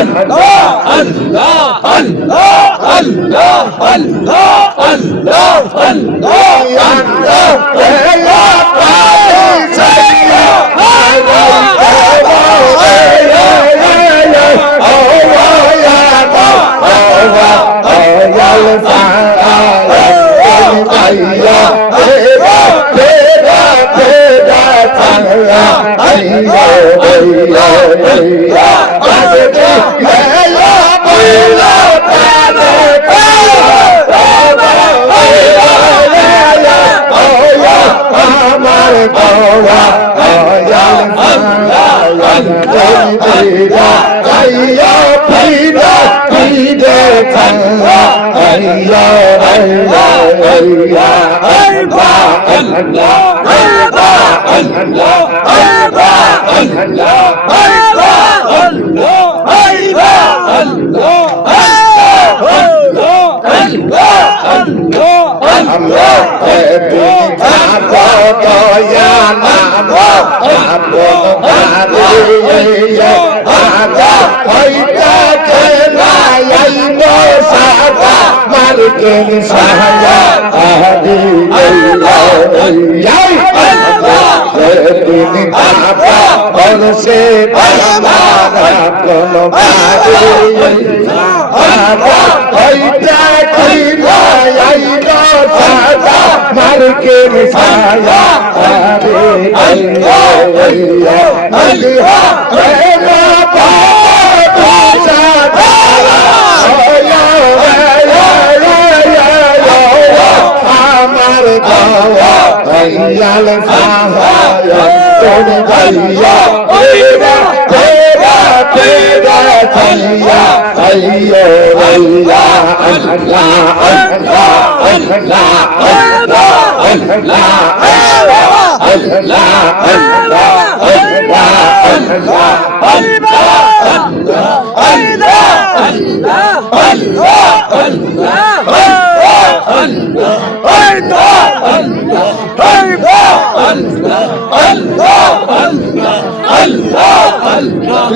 Allah Sahaja, Malik Sahaja. জয় তুমি বাবা অনুসে বাবা কোন বাবা বাবা হইতা কই আই তো সাদা মারকে মিছায়া আরে আল্লাহ আল্লাহ আল্লাহ আইয়াল সাহায় তোর ভাইয়া তেরা তেরা তেরা থাইয়া আইয়ো আল্লাহ আল্লাহ আল্লাহ আল্লাহ আল্লাহ আল্লাহ আল্লাহ আল্লাহ আল্লাহ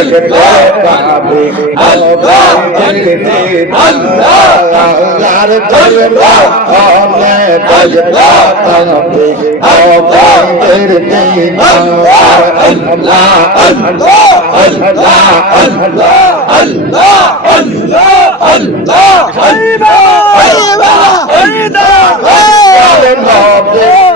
الله تعبي الله تعبي الله نار الله الله الله تعبي الله تعبي الله الله الله الله الله الله الله الله الله الله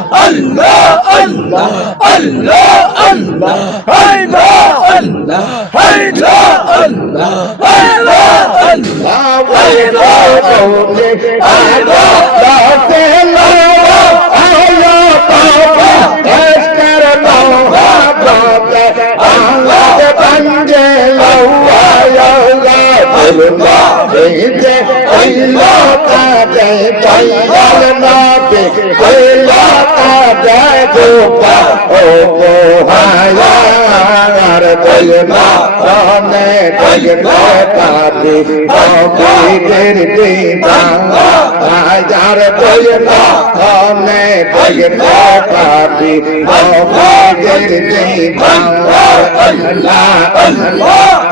যায় পাইল না বে কইলা রনে দেখতে পাবি অবিদের দিনা হাজার না রনে দেখতে পাবি অবিদের দিনা আল্লাহ আল্লাহ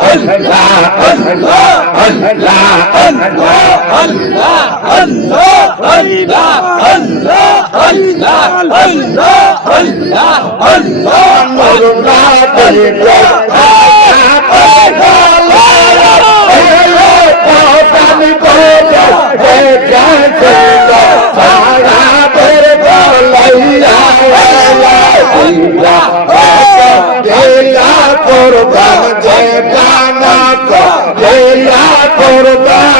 আল্লাহ আল্লাহ আল্লাহ মরুনা দেখতে পাবি কোটা দেখতে সারা তোর গলাইয়া দেলা কোরবান যে কানা তো দেলা কোরবান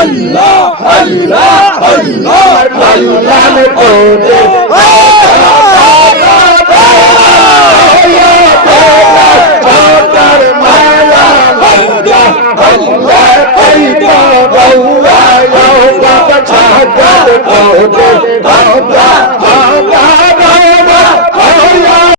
আল্লাহ আল্লাহ কল্যাণ কোটে মায়া